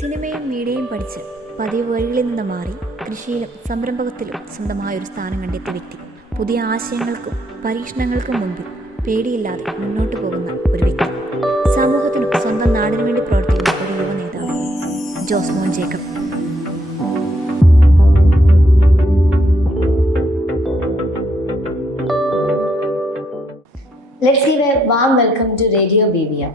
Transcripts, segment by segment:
സിനിമയും മീഡിയയും പഠിച്ച് പതിവ് വഴികളിൽ നിന്ന് മാറി കൃഷിയിലും സംരംഭകത്തിലും സ്വന്തമായൊരു സ്ഥാനം കണ്ടെത്തിയ വ്യക്തി. പുതിയ ആശയങ്ങൾക്കും പരീക്ഷണങ്ങൾക്കും മുമ്പിൽ പേടിയില്ലാതെ മുന്നോട്ട് പോകുന്ന ഒരു വ്യക്തി. സമൂഹത്തിനും സ്വന്തം നാടിനു വേണ്ടി പ്രവർത്തിക്കുന്ന ഒരു യുവ നേതാവ് Josmon Jacob. Let's give a warm welcome to radio ബേബിയ,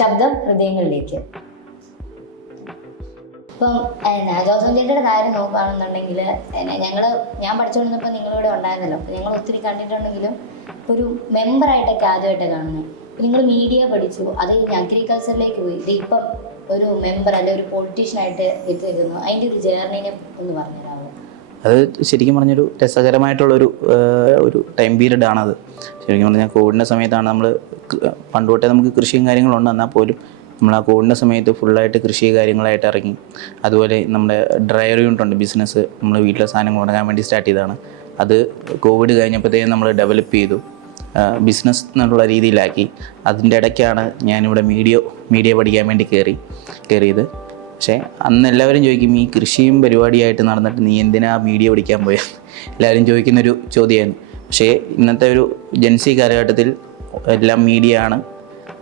ശബ്ദം ഹൃദയങ്ങളിലേക്ക്. ഇപ്പം ജോസഫ് ചേട്ടയുടെ കാര്യം നോക്കുകയാണെന്നുണ്ടെങ്കിൽ ഞാൻ പഠിച്ചുകൊണ്ടിരുന്നപ്പോൾ നിങ്ങളിവിടെ ഉണ്ടായിരുന്നല്ലോ. അപ്പോൾ ഞങ്ങൾ ഒത്തിരി കണ്ടിട്ടുണ്ടെങ്കിലും ഒരു മെമ്പറായിട്ടൊക്കെ ആദ്യമായിട്ടൊക്കെ കാണുന്നത്. നിങ്ങൾ മീഡിയ പഠിച്ചു, അത് കഴിഞ്ഞ് അഗ്രികൾച്ചറിലേക്ക് പോയി, ഇത് ഇപ്പം ഒരു മെമ്പർ അല്ലെ ഒരു പൊളിറ്റീഷ്യനായിട്ട് എത്തിയിരിക്കുന്നു. അതിൻ്റെ ഒരു ജേർണിനെ ഒന്ന് പറഞ്ഞുതരാമോ? അത് ശരിക്കും പറഞ്ഞൊരു രസകരമായിട്ടുള്ളൊരു ടൈം പീരീഡ് ആണത്. ശരിക്കും പറഞ്ഞാൽ കോവിഡിൻ്റെ സമയത്താണ് നമ്മൾ പണ്ട് തൊട്ടേ നമുക്ക് കൃഷിയും കാര്യങ്ങളുണ്ട്, എന്നാൽ പോലും നമ്മൾ ആ കോവിഡിൻ്റെ സമയത്ത് ഫുള്ളായിട്ട് കൃഷി കാര്യങ്ങളായിട്ട് ഇറങ്ങി. അതുപോലെ നമ്മുടെ ഡ്രയർ യൂണിറ്റ് ഉണ്ട്, ബിസിനസ് നമ്മൾ വീട്ടിലെ സാധനങ്ങൾ ഉണങ്ങാൻ വേണ്ടി സ്റ്റാർട്ട് ചെയ്തതാണ്. അത് കോവിഡ് കഴിഞ്ഞപ്പോഴത്തേക്കും നമ്മൾ ഡെവലപ്പ് ചെയ്തു, ബിസിനസ് എന്നുള്ള രീതിയിലാക്കി. അതിൻ്റെ ഇടയ്ക്കാണ് ഞാനിവിടെ മീഡിയ പഠിക്കാൻ വേണ്ടി കയറിയത്. പക്ഷേ അന്ന് എല്ലാവരും ചോദിക്കും, ഈ കൃഷിയും പരിപാടിയായിട്ട് നടന്നിട്ട് നീ എന്തിനാ മീഡിയ പഠിക്കാൻ പോയത്, എല്ലാവരും ചോദിക്കുന്നൊരു ചോദ്യമായിരുന്നു. പക്ഷേ ഇന്നത്തെ ഒരു ജെൻസി കാലഘട്ടത്തിൽ എല്ലാം മീഡിയ ആണ്.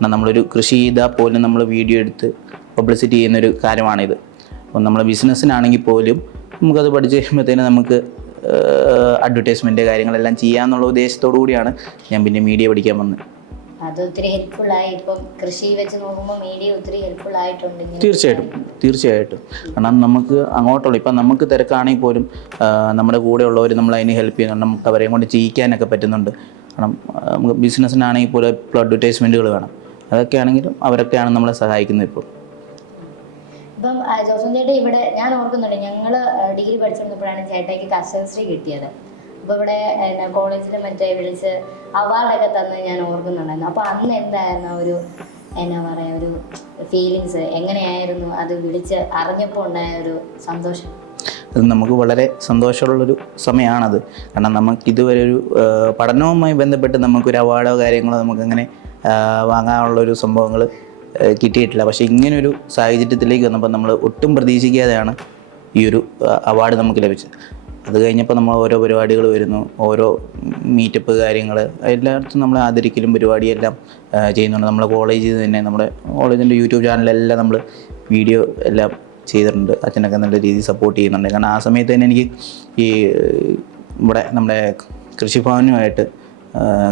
നമ്മളൊരു കൃഷി ചെയ്താൽ പോലും നമ്മൾ വീഡിയോ എടുത്ത് പബ്ലിസിറ്റി ചെയ്യുന്നൊരു കാര്യമാണിത്. അപ്പം നമ്മൾ ബിസിനസ്സിനാണെങ്കിൽ പോലും നമുക്കത് പഠിച്ച് കഴിയുമ്പോഴത്തേനും നമുക്ക് അഡ്വർടൈസ്മെൻറ്റ് കാര്യങ്ങളെല്ലാം ചെയ്യാമെന്നുള്ള ഉദ്ദേശത്തോടു കൂടിയാണ് ഞാൻ പിന്നെ മീഡിയ പഠിക്കാൻ വന്നത്. അത് ഒത്തിരി ഹെൽപ്ഫുള്ളായി. ഇപ്പം കൃഷി വെച്ച് നോക്കുമ്പോൾ മീഡിയ ഒത്തിരി ഹെൽപ്ഫുൾ ആയിട്ടുണ്ട്. തീർച്ചയായിട്ടും. കാരണം നമുക്ക് അങ്ങോട്ടുള്ള ഇപ്പം നമുക്ക് തിരക്കാണെങ്കിൽ പോലും നമ്മുടെ കൂടെ ഉള്ളവർ നമ്മളതിന് ഹെൽപ്പ് ചെയ്യുന്നുണ്ട്, നമുക്ക് അവരെയും കൊണ്ട് ചെയ്യിക്കാനൊക്കെ പറ്റുന്നുണ്ട്. കാരണം നമുക്ക് ബിസിനസ്സിനാണെങ്കിൽ പോലും ഇപ്പോൾ അഡ്വർടൈസ്മെൻറ്റുകൾ വേണം, അതൊക്കെ ആണെങ്കിലും അവരൊക്കെയാണ് നമ്മളെ സഹായിക്കുന്നത്. ഇപ്പം ജോസഫ് ചേട്ടൻ ഇവിടെ ഞാൻ ഓർക്കുന്നുണ്ട്, ഞങ്ങൾ ഡിഗ്രി പഠിച്ചിരുന്നപ്പോഴാണ് ചേട്ടയ്ക്ക് കർഷകശ്രീ കിട്ടിയത്. അപ്പോൾ ഇവിടെ കോളേജിൽ വിളിച്ച് അവാർഡൊക്കെ തന്ന് ഞാൻ ഓർക്കുന്നുണ്ടായിരുന്നു. അപ്പോൾ അന്ന് എന്തായിരുന്നു ഒരു ഒരു ഫീലിങ്സ്, എങ്ങനെയായിരുന്നു അത് വിളിച്ച് അറിഞ്ഞപ്പോൾ ഉണ്ടായ ഒരു സന്തോഷം? അത് നമുക്ക് വളരെ സന്തോഷമുള്ളൊരു സമയമാണത്. കാരണം നമുക്കിതുവരെ ഒരു പഠനവുമായി ബന്ധപ്പെട്ട് നമുക്കൊരു അവാർഡോ കാര്യങ്ങളോ നമുക്കങ്ങനെ വാങ്ങാനുള്ളൊരു സംഭവങ്ങൾ കിട്ടിയിട്ടില്ല. പക്ഷേ ഇങ്ങനൊരു സാഹചര്യത്തിലേക്ക് വന്നപ്പോൾ നമ്മൾ ഒട്ടും പ്രതീക്ഷിക്കാതെയാണ് ഈ ഒരു അവാർഡ് നമുക്ക് ലഭിച്ചത്. അത് കഴിഞ്ഞപ്പോൾ നമ്മൾ ഓരോ പരിപാടികൾ വരുന്നു, ഓരോ മീറ്റപ്പ് കാര്യങ്ങൾ എല്ലായിടത്തും നമ്മൾ ആദരിക്കലും പരിപാടിയെല്ലാം ചെയ്യുന്നുണ്ട്. നമ്മുടെ കോളേജിൽ തന്നെ നമ്മുടെ കോളേജിൻ്റെ യൂട്യൂബ് ചാനലിലെല്ലാം നമ്മൾ വീഡിയോ എല്ലാം ചെയ്തിട്ടുണ്ട്. അച്ഛനൊക്കെ നല്ല രീതിയിൽ സപ്പോർട്ട് ചെയ്യുന്നുണ്ട്. കാരണം ആ സമയത്ത് തന്നെ എനിക്ക് ഈ ഇവിടെ നമ്മുടെ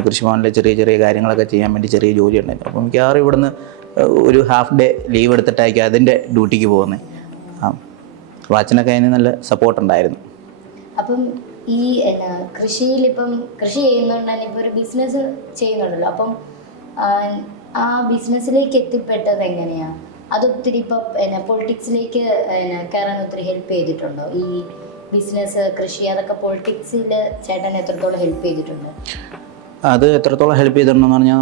കൃഷിഭവനിലെ ചെറിയ കാര്യങ്ങളൊക്കെ ചെയ്യാൻ വേണ്ടി ചെറിയ ജോലി ഉണ്ടായിരുന്നു. അപ്പോൾ മിക്കവാറും ഇവിടുന്ന് ഒരു ഹാഫ് ഡേ ലീവ് എടുത്തിട്ടായിരിക്കും അതിൻ്റെ ഡ്യൂട്ടിക്ക് പോകുന്നത്. അപ്പോൾ അച്ഛനൊക്കെ അതിന് നല്ല സപ്പോർട്ടുണ്ടായിരുന്നു. അപ്പം ഈ കൃഷിയിലിപ്പം കൃഷി ചെയ്യുന്നുണ്ട് തന്നെ ഇപ്പോൾ ഒരു ബിസിനസ് ചെയ്യുന്നുണ്ടല്ലോ. അപ്പം ആ ബിസിനസ്സിലേക്ക് എത്തിപ്പെട്ടത് എങ്ങനെയാണ്? അതൊത്തിരി ഇപ്പം പൊളിറ്റിക്സിലേക്ക് കയറാൻ ഒത്തിരി ഹെൽപ്പ് ചെയ്തിട്ടുണ്ടോ? ഈ ബിസിനസ് കൃഷി അതൊക്കെ പൊളിറ്റിക്സിൽ ചേട്ടൻ എത്രത്തോളം ഹെൽപ്പ് ചെയ്തിട്ടുണ്ട്? അത് എത്രത്തോളം ഹെൽപ്പ് ചെയ്തിട്ടുണ്ടെന്ന് പറഞ്ഞാൽ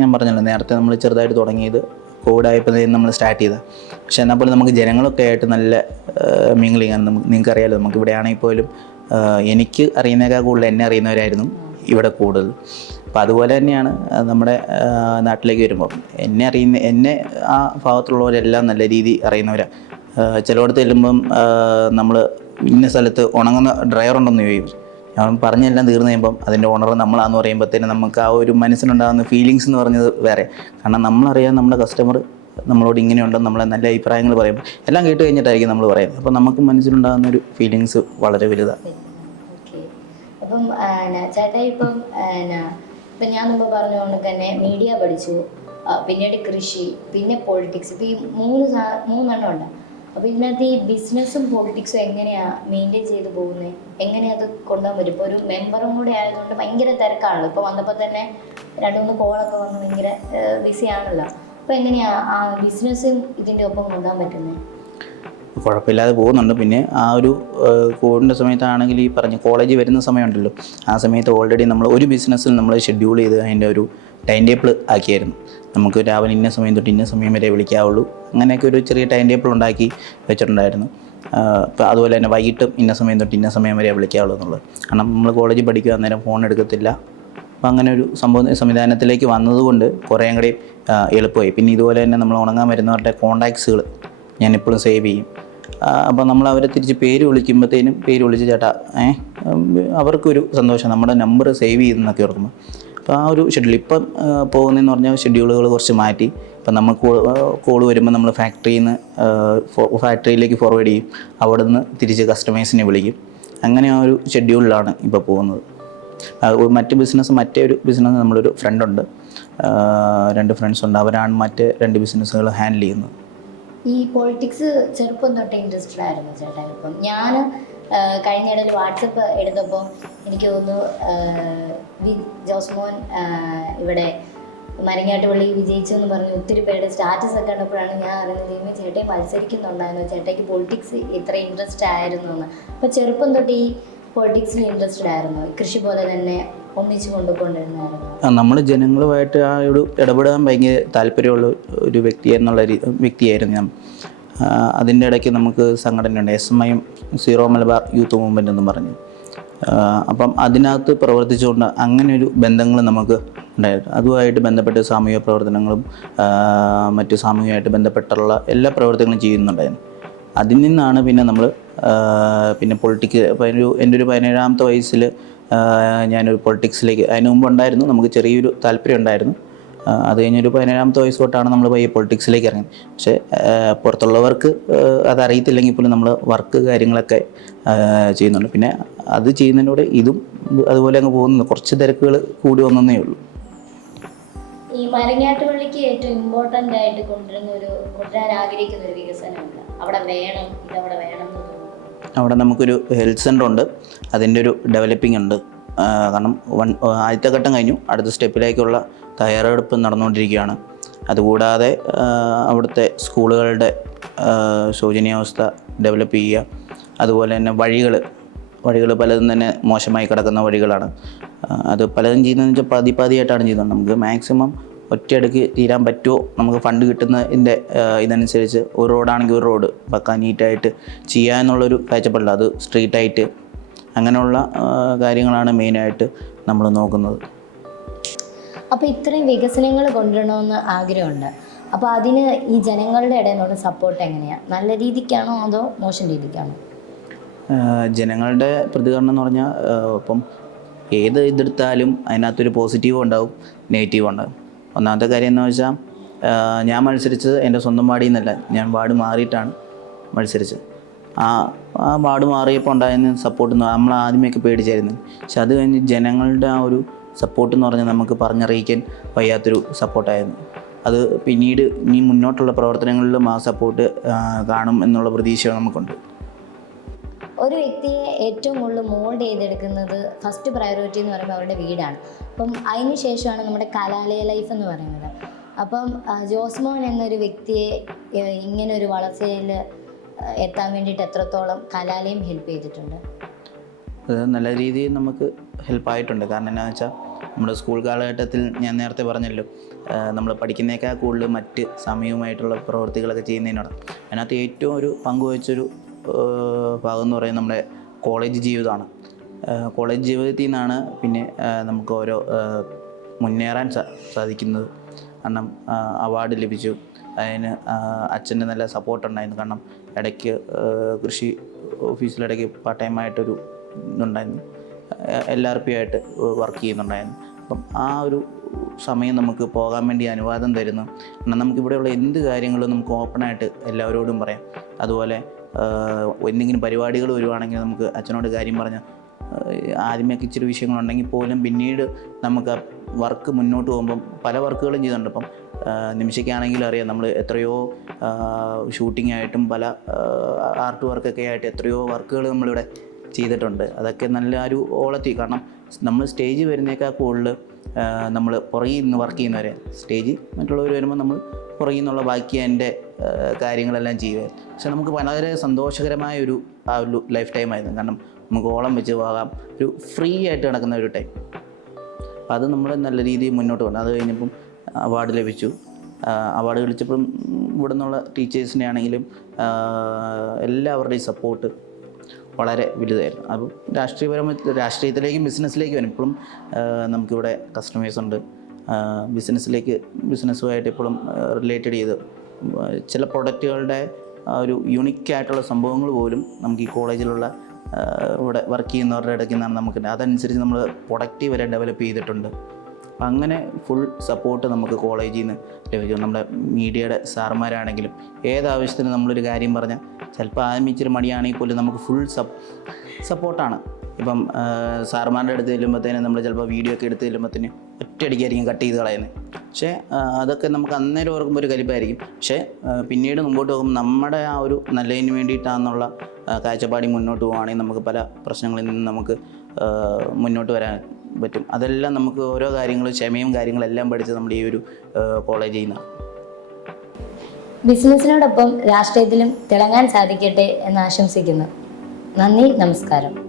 ഞാൻ പറഞ്ഞല്ലോ നേരത്തെ നമ്മൾ ചെറുതായിട്ട് തുടങ്ങിയത് കോവിഡായപ്പോഴത്തേക്കും നമ്മൾ സ്റ്റാർട്ട് ചെയ്തത്. പക്ഷേ എന്നാൽ പോലും നമുക്ക് ജനങ്ങളൊക്കെ ആയിട്ട് നല്ല മിംഗ്ലിങ് ആണ്. നിങ്ങൾക്ക് അറിയാമല്ലോ, നമുക്ക് ഇവിടെ ആണെങ്കിൽ പോലും എനിക്ക് അറിയുന്നേക്കാൾ കൂടുതൽ എന്നെ അറിയുന്നവരായിരുന്നു ഇവിടെ കൂടുതൽ. അപ്പോൾ അതുപോലെ തന്നെയാണ് നമ്മുടെ നാട്ടിലേക്ക് വരുമ്പോൾ എന്നെ ആ ഭാഗത്തുള്ളവരെല്ലാം നല്ല രീതിയിൽ അറിയുന്നവരാണ്. ചിലയിടത്ത് ചെല്ലുമ്പം നമ്മൾ ഇന്ന സ്ഥലത്ത് ഉണങ്ങുന്ന ഡ്രയറുണ്ടെന്ന് ചോദിക്കും. ഞാൻ പറഞ്ഞെല്ലാം തീർന്നു കഴിയുമ്പം അതിൻ്റെ ഓണർ നമ്മളാന്ന് പറയുമ്പോഴത്തേനും നമുക്ക് ആ ഒരു മനസ്സിനുണ്ടാകുന്ന ഫീലിങ്സ് എന്ന് പറഞ്ഞത് വേറെ. കാരണം നമ്മളറിയാം നമ്മുടെ കസ്റ്റമർ നമ്മളോട് ഇങ്ങനെയുണ്ടെന്ന് നമ്മളെ നല്ല അഭിപ്രായങ്ങൾ പറയുമ്പോൾ എല്ലാം കേട്ട് കഴിഞ്ഞിട്ടായിരിക്കും നമ്മൾ പറയുന്നത്. അപ്പോൾ നമുക്ക് മനസ്സിലുണ്ടാകുന്ന ഒരു ഫീലിങ്സ് വളരെ വലുതാണ്. ഓക്കെ. അപ്പം ചേട്ടാ ഇപ്പം ഞാൻ മുമ്പ് പറഞ്ഞുകൊണ്ട് തന്നെ മീഡിയ പഠിച്ചു, പിന്നീട് കൃഷി, പിന്നെ പൊളിറ്റിക്സ്, ഇപ്പോൾ ഈ മൂന്നെണ്ണം ഉണ്ട്. അപ്പോൾ ഇതിനകത്ത് ഈ ബിസിനസ്സും പൊളിറ്റിക്സും എങ്ങനെയാണ് മെയിൻറ്റെയിൻ ചെയ്ത് പോകുന്നത്? എങ്ങനെയാണ് അത് കൊണ്ടുപോകാൻ പറ്റും? ഇപ്പോൾ ഒരു മെമ്പറും കൂടെ ആയതുകൊണ്ട് ഭയങ്കര തിരക്കാണല്ലോ. ഇപ്പോൾ വന്നപ്പോൾ തന്നെ 2-3 കോളൊക്കെ വന്ന് ഭയങ്കര ബിസിയാണല്ലോ. അപ്പോൾ എങ്ങനെയാണ് ആ ബിസിനസ്സും ഇതിൻ്റെ ഒപ്പം കൊണ്ടുപോകാൻ പറ്റുന്നത്? കുഴപ്പമില്ലാതെ പോകുന്നുണ്ട്. പിന്നെ ആ ഒരു കോവിഡിൻ്റെ സമയത്താണെങ്കിൽ ഈ പറഞ്ഞ കോളേജിൽ വരുന്ന സമയമുണ്ടല്ലോ, ആ സമയത്ത് ഓൾറെഡി നമ്മൾ ഒരു ബിസിനസ്സിൽ നമ്മൾ ഷെഡ്യൂൾ ചെയ്ത് അതിൻ്റെ ഒരു ടൈം ടേബിൾ ആക്കിയായിരുന്നു. നമുക്ക് രാവിലെ ഇന്ന സമയം തൊട്ട് ഇന്ന സമയം വരെ വിളിക്കാവുള്ളൂ, അങ്ങനെയൊക്കെ ഒരു ചെറിയ ടൈം ടേബിൾ ഉണ്ടാക്കി വെച്ചിട്ടുണ്ടായിരുന്നു. അപ്പോൾ അതുപോലെ തന്നെ വൈകിട്ടും ഇന്ന സമയം തൊട്ട് ഇന്ന സമയം വരെ വിളിക്കാവുള്ളൂ എന്നുള്ളത്. കാരണം നമ്മൾ കോളേജിൽ പഠിക്കുക, അന്നേരം ഫോൺ എടുക്കത്തില്ല. അപ്പോൾ അങ്ങനെ ഒരു സംവിധാനത്തിലേക്ക് വന്നതുകൊണ്ട് കുറേയും കൂടി എളുപ്പമായി. പിന്നെ ഇതുപോലെ തന്നെ നമ്മൾ ഉണങ്ങാൻ വരുന്നവരുടെ കോൺടാക്ട്സുകൾ ഞാനിപ്പോഴും സേവ് ചെയ്യും. അപ്പോൾ നമ്മൾ അവരെ തിരിച്ച് പേര് വിളിക്കുമ്പോഴത്തേനും പേര് വിളിച്ച് ചേട്ടാ അവർക്കൊരു സന്തോഷം, നമ്മുടെ നമ്പർ സേവ് ചെയ്തെന്നൊക്കെ ഓർക്കുമ്പോൾ. അപ്പോൾ ആ ഒരു ഷെഡ്യൂൾ ഇപ്പം പോകുന്നതെന്ന് പറഞ്ഞാൽ ഷെഡ്യൂളുകൾ കുറച്ച് മാറ്റി. ഇപ്പം നമുക്ക് കോൾ വരുമ്പോൾ നമ്മൾ ഫാക്ടറിയിലേക്ക് ഫോർവേഡ് ചെയ്യും, അവിടെ നിന്ന് തിരിച്ച് കസ്റ്റമേഴ്സിനെ വിളിക്കും. അങ്ങനെ ആ ഒരു ഷെഡ്യൂളിലാണ് ഇപ്പോൾ പോകുന്നത്. മറ്റേ ഒരു ബിസിനസ് നമ്മളൊരു ഫ്രണ്ടുണ്ട്, 2 ഫ്രണ്ട്സ് ഉണ്ട്, അവരാണ് മറ്റ് 2 ബിസിനസ്സുകൾ ഹാൻഡിൽ ചെയ്യുന്നത്. ഈ പൊളിറ്റിക്സ് ചെറുപ്പം തൊട്ടേ ഇൻട്രസ്റ്റഡ് ആയിരുന്നു ചേട്ടാ? ഇപ്പം ഞാൻ കഴിഞ്ഞ ഇടയിൽ വാട്സപ്പ് എടുത്തപ്പോൾ എനിക്ക് തോന്നുന്നു ജോസ്മോൻ ഇവിടെ മരങ്ങാട്ടുപള്ളി വിജയിച്ചു എന്ന് പറഞ്ഞ് ഒത്തിരി പേരുടെ സ്റ്റാറ്റസ് ഒക്കെ കണ്ടപ്പോഴാണ് ഞാൻ അറിയുന്നത് ദൈവമേ ചേട്ടൻ മത്സരിക്കുന്നുണ്ടായിരുന്നു, ചേട്ടയ്ക്ക് പൊളിറ്റിക്സ് ഇത്ര ഇൻട്രസ്റ്റ് ആയിരുന്നു എന്ന്. അപ്പോൾ ചെറുപ്പം തൊട്ട് ഈ പൊളിറ്റിക്സിൽ ഇൻട്രസ്റ്റഡ് ആയിരുന്നു, കൃഷി പോലെ തന്നെ ഒന്നിച്ച് കൊണ്ടുപോകൊണ്ടിരുന്നായിരുന്നു? നമ്മൾ ജനങ്ങളുമായിട്ട് ആ ഒരു ഇടപെടാൻ ഭയങ്കര താല്പര്യമുള്ള ഒരു വ്യക്തിയായിരുന്നു ഞാൻ. അതിൻ്റെ ഇടയ്ക്ക് നമുക്ക് സംഘടനയുണ്ട്, SMIM zero Malabar youth movement എന്ന് പറഞ്ഞു. അപ്പം അതിനകത്ത് പ്രവർത്തിച്ചുകൊണ്ട് അങ്ങനെ ഒരു ബന്ധങ്ങൾ നമുക്ക് ഉണ്ടായിരുന്നു. അതുമായിട്ട് ബന്ധപ്പെട്ട് സാമൂഹിക പ്രവർത്തനങ്ങളും മറ്റു സാമൂഹികമായിട്ട് ബന്ധപ്പെട്ടുള്ള എല്ലാ പ്രവർത്തനങ്ങളും ചെയ്യുന്നുണ്ടായിരുന്നു. അതിൽ നിന്നാണ് പിന്നെ നമ്മൾ പിന്നെ എൻ്റെ ഒരു 17ാമത്തെ വയസ്സിൽ ഞാനൊരു പൊളിറ്റിക്സിലേക്ക്, അതിന് മുമ്പ് ഉണ്ടായിരുന്നു, നമുക്ക് ചെറിയൊരു താല്പര്യം ഉണ്ടായിരുന്നു. അത് കഴിഞ്ഞൊരു 17ാമത്തെ വയസ്സ് തൊട്ടാണ് നമ്മൾ ഈ പൊളിറ്റിക്സിലേക്ക് ഇറങ്ങുന്നത്. പക്ഷേ പുറത്തുള്ളവർക്ക് അതറിയത്തില്ലെങ്കിൽ പോലും നമ്മൾ വർക്ക് കാര്യങ്ങളൊക്കെ ചെയ്യുന്നുണ്ട്. പിന്നെ അത് ചെയ്യുന്നതിനോട് ഇതും അതുപോലെ അങ്ങ് പോകുന്നു, കുറച്ച് തിരക്കുകൾ കൂടി വന്നേ ഉള്ളൂ. ഈ മരങ്ങാട്ടുപള്ളിക്ക് ഏറ്റവും ഇമ്പോർട്ടൻ്റ് ആയിട്ട് കൊണ്ടുവരാൻ ആഗ്രഹിക്കുന്ന ഒരു വികസനമുണ്ട്, അവിടെ വേണം, ഇതവിടെ വേണം എന്ന് തോന്നുന്നു. അവിടെ നമുക്കൊരു ഹെൽത്ത് സെൻ്റർ ഉണ്ട്, അതിൻ്റെ ഒരു ഡെവലപ്പിംഗ് ഉണ്ട്. കാരണം ആദ്യത്തെ ഘട്ടം കഴിഞ്ഞു, അടുത്ത സ്റ്റെപ്പിലേക്കുള്ള തയ്യാറെടുപ്പ് നടന്നുകൊണ്ടിരിക്കുകയാണ്. അതുകൂടാതെ അവിടുത്തെ സ്കൂളുകളുടെ ശോചനീയാവസ്ഥ ഡെവലപ്പ് ചെയ്യുക. അതുപോലെ തന്നെ വഴികൾ പലതും തന്നെ മോശമായി കിടക്കുന്ന വഴികളാണ്. അത് പലതും ചെയ്യുന്നതെന്ന് വെച്ചാൽ പതിയായിട്ടാണ് ചെയ്യുന്നത്. നമുക്ക് മാക്സിമം ഒറ്റയടിക്ക് തീരാൻ പറ്റുമോ, നമുക്ക് ഫണ്ട് കിട്ടുന്നതിൻ്റെ ഇതനുസരിച്ച് ഒരു റോഡാണെങ്കിൽ ഒരു റോഡ് പക്കാ നീറ്റായിട്ട് ചെയ്യുക എന്നുള്ളൊരു കാഴ്ചപ്പാടില്ല. അത് സ്ട്രീറ്റായിട്ട് അങ്ങനെയുള്ള കാര്യങ്ങളാണ് മെയിനായിട്ട് നമ്മൾ നോക്കുന്നത്. അപ്പോൾ ഇത്രയും വികസനങ്ങൾ കൊണ്ടുവരണമെന്ന് ആഗ്രഹമുണ്ട്. അപ്പോൾ അതിന് ഈ ജനങ്ങളുടെ ഇടയിൽ നിന്നുള്ള സപ്പോർട്ട് എങ്ങനെയാണ്? നല്ല രീതിക്കാണോ അതോ മോശം രീതിക്കാണോ? ജനങ്ങളുടെ പ്രതികരണം എന്ന് പറഞ്ഞാൽ ഇപ്പം ഏത് ഇതെടുത്താലും അതിനകത്തൊരു പോസിറ്റീവും ഉണ്ടാവും, നെഗറ്റീവും ഉണ്ടാവും. ഒന്നാമത്തെ കാര്യം എന്ന് വെച്ചാൽ ഞാൻ മത്സരിച്ചത് എൻ്റെ സ്വന്തം വാർഡിൽ നിന്നല്ല, ഞാൻ വാർഡ് മാറിയിട്ടാണ് മത്സരിച്ചത്. ആ വാർഡ് മാറിയപ്പോൾ ഉണ്ടായിരുന്ന സപ്പോർട്ട് നമ്മൾ ആദ്യമൊക്കെ പേടിച്ചായിരുന്നു. പക്ഷെ അത് കഴിഞ്ഞ് ജനങ്ങളുടെ ആ ഒരു സപ്പോർട്ട് എന്ന് പറഞ്ഞാൽ നമുക്ക് പറഞ്ഞറിയിക്കാൻ വയ്യാത്തൊരു സപ്പോർട്ടായിരുന്നു. അത് പിന്നീട് ഇനി മുന്നോട്ടുള്ള പ്രവർത്തനങ്ങളിലും ആ സപ്പോർട്ട് കാണും എന്നുള്ള പ്രതീക്ഷ നമുക്കുണ്ട്. ഒരു വ്യക്തിയെ ഏറ്റവും കൂടുതൽ മോൾഡ് ചെയ്തെടുക്കുന്നത് ഫസ്റ്റ് പ്രയോറിറ്റി എന്ന് പറയുമ്പോൾ അവരുടെ വീടാണ്. അപ്പം അതിന് ശേഷമാണ് നമ്മുടെ കലാലയ ലൈഫ് എന്ന് പറയുന്നത്. അപ്പം ജോസ്മോൻ എന്നൊരു വ്യക്തിയെ ഇങ്ങനെ ഒരു വളർച്ചയിൽ എത്താൻ വേണ്ടിയിട്ട് എത്രത്തോളം കലാലയം ഹെൽപ്പ് ചെയ്തിട്ടുണ്ട്? അത് നല്ല രീതിയിൽ നമുക്ക് ഹെൽപ്പായിട്ടുണ്ട്. കാരണം എന്താണെന്ന് വെച്ചാൽ നമ്മുടെ സ്കൂൾ കാലഘട്ടത്തിൽ ഞാൻ നേരത്തെ പറഞ്ഞല്ലോ, നമ്മൾ പഠിക്കുന്നേക്കാൾ കൂടുതൽ മറ്റ് സാമൂഹികമായിട്ടുള്ള പ്രവൃത്തികളൊക്കെ ചെയ്യുന്നതിനോട് അതിനകത്ത് ഏറ്റവും ഒരു പങ്കുവച്ചൊരു ഭാഗം എന്ന് പറയുന്നത് നമ്മുടെ കോളേജ് ജീവിതമാണ്. കോളേജ് ജീവിതത്തിൽ നിന്നാണ് പിന്നെ നമുക്ക് ഓരോ മുന്നേറാൻ സാധിക്കുന്നത്. കാരണം അവാർഡ് ലഭിച്ചു, അതിന് അച്ഛൻ്റെ നല്ല സപ്പോർട്ടുണ്ടായിരുന്നു. കാരണം ഇടയ്ക്ക് കൃഷി ഓഫീസിലിടയ്ക്ക് പാർട്ട് ടൈമായിട്ടൊരു ഇതുണ്ടായിരുന്നു, LRP ആയിട്ട് വർക്ക് ചെയ്യുന്നുണ്ടായിരുന്നു. അപ്പം ആ ഒരു സമയം നമുക്ക് പോകാൻ വേണ്ടി അനുവാദം തരുന്നു. കാരണം നമുക്കിവിടെയുള്ള എന്ത് കാര്യങ്ങളും നമുക്ക് ഓപ്പണായിട്ട് എല്ലാവരോടും പറയാം. അതുപോലെ എന്തെങ്കിലും പരിപാടികൾ വരുവാണെങ്കിൽ നമുക്ക് അച്ഛനോട് കാര്യം പറഞ്ഞാൽ ആദ്യമൊക്കെ ഇച്ചിരി വിഷയങ്ങളുണ്ടെങ്കിൽ പോലും പിന്നീട് നമുക്ക് വർക്ക് മുന്നോട്ട് പോകുമ്പം പല വർക്കുകളും ചെയ്തിട്ടുണ്ട്. ഇപ്പം നിമിഷയ്ക്കാണെങ്കിലും അറിയാം, നമ്മൾ എത്രയോ ഷൂട്ടിംഗ് ആയിട്ടും പല ആർട്ട് വർക്കൊക്കെ ആയിട്ട് എത്രയോ വർക്കുകൾ നമ്മളിവിടെ ചെയ്തിട്ടുണ്ട്. അതൊക്കെ നല്ല ഒരു ഓളത്തി. കാരണം നമ്മൾ സ്റ്റേജ് വരുന്നേക്കാൾ കൂടുതൽ നമ്മൾ പുറകിൽ നിന്ന് വർക്ക് ചെയ്യുന്നവരെ, സ്റ്റേജ് മറ്റുള്ളവർ വരുമ്പോൾ നമ്മൾ പുറകിൽ നിന്നുള്ള ബാക്കി എൻ്റെ കാര്യങ്ങളെല്ലാം ചെയ്യുക. പക്ഷെ നമുക്ക് വളരെ സന്തോഷകരമായ ഒരു ലൈഫ് ടൈം ആയിരുന്നു. കാരണം നമുക്ക് ഓളം വെച്ച് പോകാം, ഒരു ഫ്രീ ആയിട്ട് നടക്കുന്ന ഒരു ടൈം. അത് നമ്മൾ നല്ല രീതിയിൽ മുന്നോട്ട് പോകുന്നു. അത് കഴിഞ്ഞപ്പം അവാർഡ് ലഭിച്ചു. അവാർഡ് കളിച്ചപ്പം ഇവിടെ നിന്നുള്ള ടീച്ചേഴ്സിനെ ആണെങ്കിലും എല്ലാവരുടെയും സപ്പോർട്ട് വളരെ വലുതായിരുന്നു. അപ്പം രാഷ്ട്രീയത്തിലേക്കും ബിസിനസ്സിലേക്കും വരും. ഇപ്പോഴും നമുക്കിവിടെ കസ്റ്റമേഴ്സ് ഉണ്ട്. ബിസിനസ്സുമായിട്ട് ഇപ്പോഴും റിലേറ്റഡ് ചെയ്ത് ചില പ്രൊഡക്റ്റുകളുടെ ഒരു യുണിക്കായിട്ടുള്ള സംഭവങ്ങൾ പോലും നമുക്ക് ഈ കോളേജിലുള്ള ഇവിടെ വർക്ക് ചെയ്യുന്നവരുടെ ഇടയ്ക്ക് നിന്നാണ് നമുക്ക് അതനുസരിച്ച് നമ്മൾ പ്രൊഡക്റ്റ് വരെ ഡെവലപ്പ് ചെയ്തിട്ടുണ്ട്. അപ്പം അങ്ങനെ ഫുൾ സപ്പോർട്ട് നമുക്ക് കോളേജിൽ നിന്ന് ലഭിക്കും. നമ്മുടെ മീഡിയയുടെ സാർമാരാണെങ്കിലും ഏതാവശ്യത്തിന് നമ്മളൊരു കാര്യം പറഞ്ഞാൽ ചിലപ്പോൾ ആദ്യം ഇച്ചിരി മടിയാണെങ്കിൽ പോലും നമുക്ക് ഫുൾ സപ്പോർട്ടാണ്. ഇപ്പം സാർമാരുടെ അടുത്ത് ചെല്ലുമ്പോഴത്തേനും നമ്മൾ ചിലപ്പോൾ വീഡിയോ ഒക്കെ എടുത്ത് ചെല്ലുമ്പോഴത്തേന് ഒറ്റയടിക്കായിരിക്കും കട്ട് ചെയ്ത് കളയുന്നത്. പക്ഷേ അതൊക്കെ നമുക്ക് അന്നേരം ഓർക്കുമ്പോൾ ഒരു കലിപ്പായിരിക്കും. പക്ഷേ പിന്നീട് മുമ്പോട്ട് പോകുമ്പോൾ നമ്മുടെ ആ ഒരു നല്ലതിന് വേണ്ടിയിട്ടാണെന്നുള്ള കാഴ്ചപ്പാടി മുന്നോട്ട് പോവുകയാണെങ്കിൽ നമുക്ക് പല പ്രശ്നങ്ങളിൽ നിന്ന് നമുക്ക് മുന്നോട്ട് വരാൻ പറ്റും. അതെല്ലാം നമുക്ക് ഓരോ കാര്യങ്ങളും ക്ഷമയും കാര്യങ്ങളെല്ലാം പഠിച്ച് നമ്മുടെ ഈ ഒരു കോളേജിൽ ചെയ്യുന്ന ബിസിനസ്സിനോടൊപ്പം രാഷ്ട്രീയത്തിലും തിളങ്ങാൻ സാധിക്കട്ടെ എന്ന് ആശംസിക്കുന്നു. നന്ദി, നമസ്കാരം.